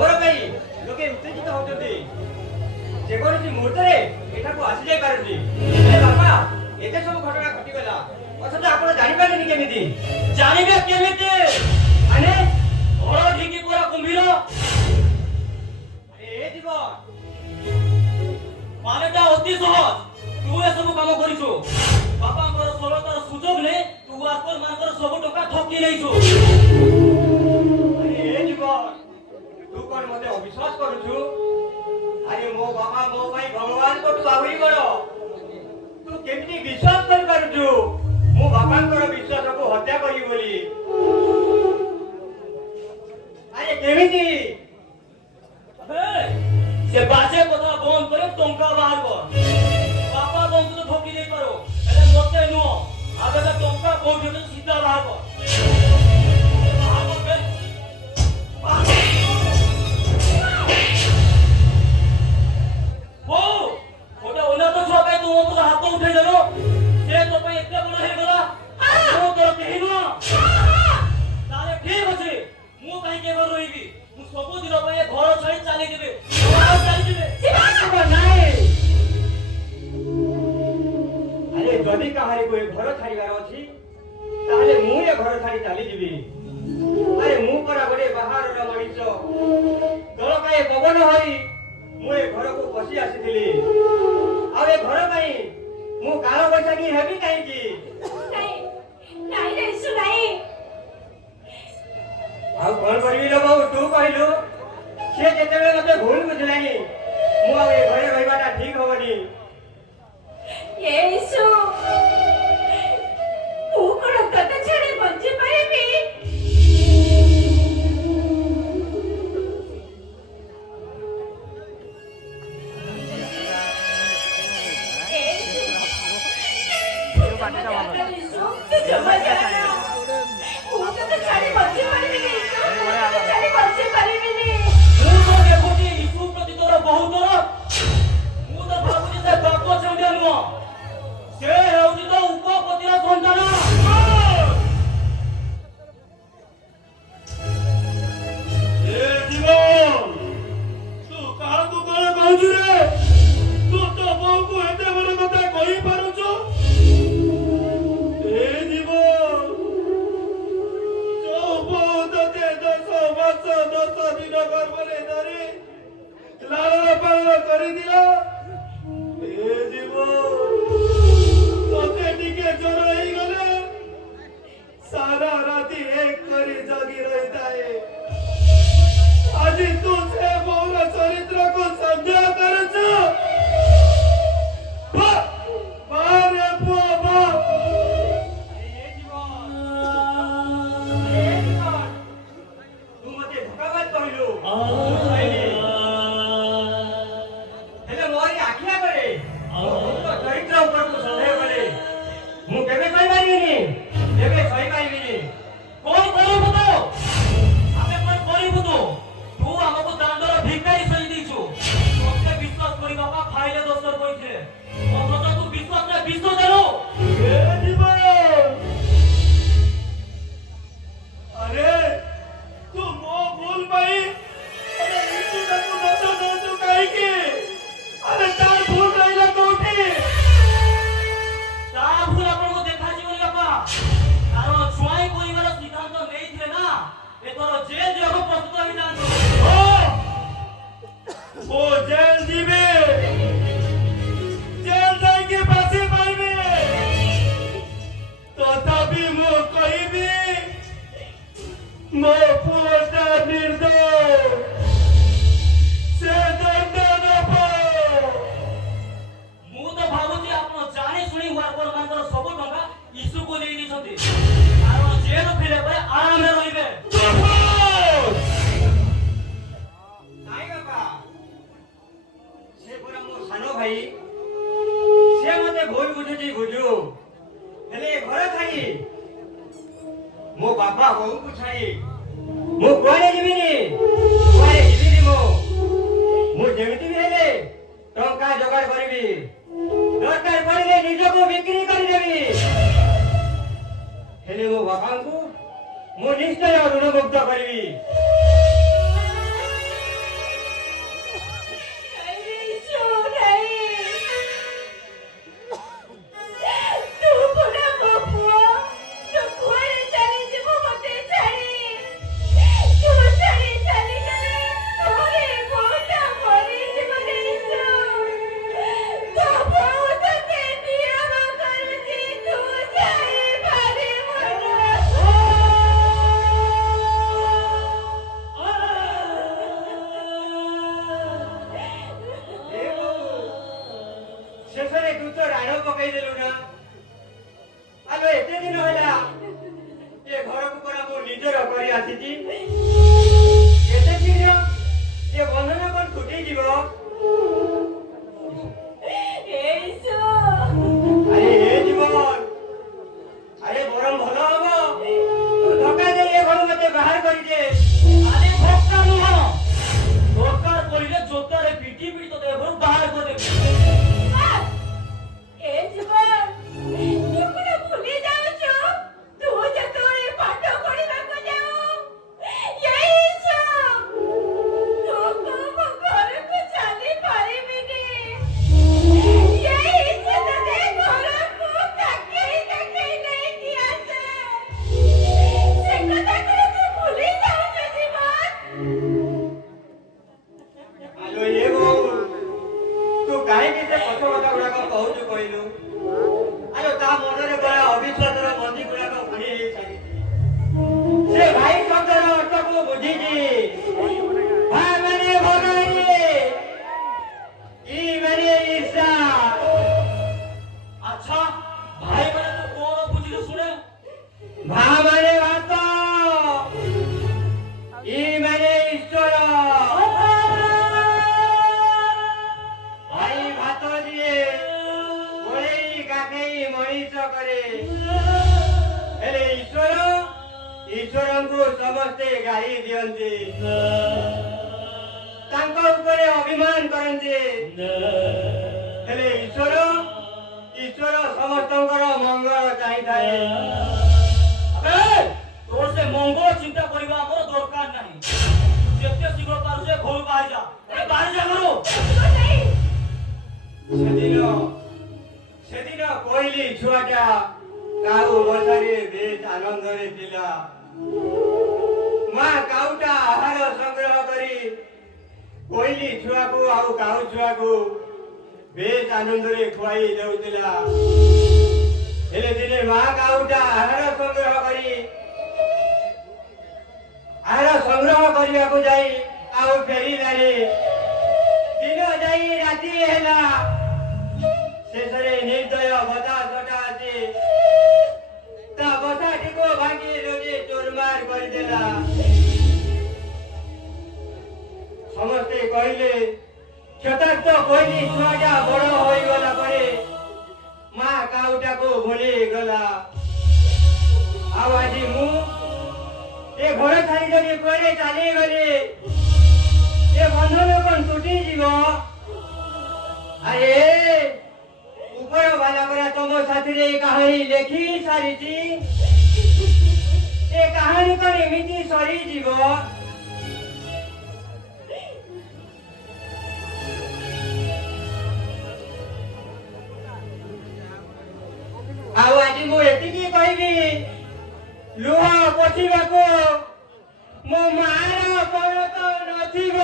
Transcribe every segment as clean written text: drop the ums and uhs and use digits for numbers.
खबर पाई लोके उत्तेजित होउछन्ति जेकोसी मुहूर्त रे एठा को आसी जाय पारती ए बाबा एते सब घटना घटी गला अथच आपण जानि पालेनी केमिति जानिबे केमिति माने और ढिकी पूरा कुंभीर ए जीवन मानेटा अति सहज तू ए सब काम करिछु बापांकर सफलतार सुযোগ ने तू आकर मानकर सब टका ठकी नैछु ए जीवन तू कोन मते अविश्वास करूछु अरे मो बाबा मो भाई भगवान को तू आहुरी करो तू केमिति विश्वास कर पारुछु मो बापांकर विश्वास को हत्या करी बोली अरे केमिति से बाजे कथा बंद करे टंका बाहर कर बापा बंद तो ठकी नहीं पारो एले मते नो आबे से टंका कोठी तो सीधा बाहर कर बाहर कर ओ ओटा ओना तो छो पे तू मो हाथ उठे देलो से तो पे एते बड़ हे गला तो तो केहिनो ताले ठीक अछि मु कहि के रोइबी मु सब दिन पे घर छाड़ी चली जेबे चली जेबे बाबा नाही अरे जदी कहारी को घर छाड़ीबार अछि ताले मु ए घर छाड़ी चली जीबी अरे मु परा बडे बाहर रो मणिस दलकाए पवन होई मु ए घर को बसी आसीथिली आ ए घर पई मु कालो बैसाखी हेबी काई की नहीं रे सुनाई आ कोन करबी लो बाबू तू कहलु से जेतेबे मते भूल बुझलानी मु आ ए घरे रहबाटा ठीक होबनी येसु तू कोन कत छड़े बंचे पाइबी मो बाबा हो पुछाई मो कोने जीविनी मो मो जेमिति भी हेले टंका जोगाड़ करबी दरकार पड़िले निजको बिक्री कर देबी हेले मो बाबा को मो निश्चय ऋण मुक्त करबी ପକେଇଦେଲୁ ନା ଆଲୋ ଏତେ ଦିନ ହେଲା ଏ ଘରକୁ ପରା ମୁଁ ନିଜର କରି ଆସିଛି ଏତେ ଶୀଘ୍ର ଏ ବନ୍ଧନ କଣ ତୁଟିଯିବ ଏଇସୁ ଆରେ ଏ ଜୀବନ ଆରେ ବରଂ ଭଲ ହବ ତୁ ଧକ୍କା ଦେଇ ଏ ଘରୁ ମତେ ବାହାର କରିଦେ আরে ভক্তা নহ দরকার পড়লে জোতারে পিটি পিটি তো দেবো বাহার করে দেবো ଏ ଜୀବନ ତୁ କଣ ଭୁଲି ଯାଉଛୁ ତୁ ଯେତେବେଳେ ପାଠ ପଢିବାକୁ ଯାଉ ଏଇସୁ ତୁ ମୋ ଘରକୁ ଚାଲି ପାରିବିନି ଏଇସୁ ତତେ ଘରକୁ କାକେଇ କାକେଇ ନେଇକି ଆସେ ସେ କଥା କଣ ତୁ ଭୁଲି ଯାଉଛୁ ଜୀବନ ଆଲୋ ଏ ବୋଉ ତୁ କାହିଁକି ସେ କଥା ଗୁଡାକ କହୁଛୁ କହିଲୁ ଆଲୋ ତା ମନରେ ଗଲା ଅବିଶ୍ୱାସର ମଞ୍ଜି ଗୁଡାକ ବୁଣି ହେଇ ସାରିଛି ସେ ଭାଇ ଶବ୍ଦର ଅର୍ଥକୁ ବୁଝିଛି ଭାଇ ମାନେ ଭଗାଇ ଇ ମାନେ ଈର୍ଷା আচ্ছা ভাই মানে তো কোন বুঝিলে শুনে ভা মানে ভাত ই মানে ঈশ্বর ଭାଇ ଭାତ ଦିଏ ଗୋଳେଇ କାକେଇ ମଣିଷ କରେ ହେଲେ ଈଶ୍ୱରଙ୍କୁ ସମସ୍ତେ ଗାଳି ଦିଅନ୍ତି ତାଙ୍କ ଉପରେ ଅଭିମାନ କରନ୍ତି ହେଲେ ଈଶ୍ୱର ସମସ୍ତଙ୍କର ମଙ୍ଗଳ ଚାହିଁଥାଏ আবে তোর সে মঙ্গল চিন্তা করিবা আমার দরকার নাই যেতে শীঘ্র পারুছে ঘর বাহার যা এ বাহার যা ঘর ସେଦିନ କହିଲି ଛୁଆଟା କାଉ ବସାରେ ବେଶ ଆନନ୍ଦରେ ଥିଲା ମା କାଉଟା ଆହାର ସଂଗ୍ରହ କରି କହିଲି ଛୁଆକୁ ଆଉ କାଉ ଛୁଆକୁ ବେଶ ଆନନ୍ଦରେ ଖୁଆଇ ଦେଉଥିଲା ହେଲେ ଦିନେ ମା କାଉଟା ଆହାର ସଂଗ୍ରହ କରିବାକୁ ଯାଇ ଆଉ ଫେରିଲାନି ଦିନ ଯାଇ ରାତି ହେଲା ଶେଷରେ ନିର୍ଦ୍ଦୟ ବତାସଟା ଆସି ତା ବସାଟିକୁ ଭାଙ୍ଗି ରୁଜି ଚୁରମାର କରିଦେଲା ସମସ୍ତେ କହିଲେ କ୍ଷତାକ୍ତ କହିଲି ଛୁଆଟା ବଡ଼ ହୋଇଗଲା ପରେ ମା କାଉଟାକୁ ଭୁଲିଗଲା ଆଉ ଆଜି ମୁଁ ଏ ଘର ଛାଡ଼ି ଯଦି କୁଆଡ଼େ ଚାଲିଗଲି ଏ ବନ୍ଧନ କଣ ତୁଟିଯିବ ଆରେ ଉପର ବାଲା ପରା ତମ ସାଥିରେ କାହାଣୀ ଲେଖି ସାରିଛି ଏ କାହାଣୀ କଣ ଏମିତି ସରିଯିବ ଆଉ ଆଜି ମୁଁ ଏତିକି କହିବି ଲୁହ ପୋଛିବାକୁ ମୋ ମାର ପରତ ନଥିବ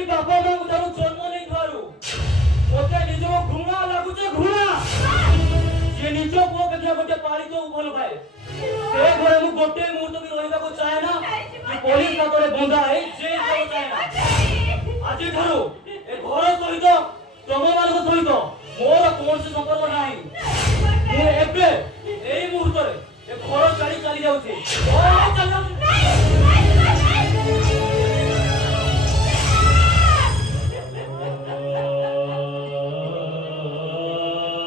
ମୋରି ବାପା ମାଙ୍କୁ ଠାରୁ ଜନ୍ମ ନେଇଥିବାରୁ ମୋତେ ନିଜକୁ ଘୃଣା ଲାଗୁଛି, ଘୃଣା। ଯିଏ ନିଜ ପୁଅ ଅପେକ୍ଷା ଗୋଟେ ପାଳିତକୁ ଭଲ ପାଏ, ସେ ଘରେ ମୁଁ ଗୋଟେ ମୁହୂର୍ତ୍ତ ବି ରହିବାକୁ ଚାହେଁ ନା କି ପୋଲିସ ହାତରେ ବନ୍ଧା ହେଇ ଜେଲ୍ ଯିବାକୁ ଚାହେଁ ନା। ଆଜିଠାରୁ ଏ ଘର ସହିତ ତମମାନଙ୍କ ସହିତ ମୋର କୌଣସି ସମ୍ପର୍କ ନାହିଁ। ମୁଁ ଏବେ ଏଇ ମୁହୂର୍ତ୍ତରେ ଏ ଘର ଛାଡ଼ି ଚାଲି ଯାଉଛି। ଚାଲି ଯାଉଛି।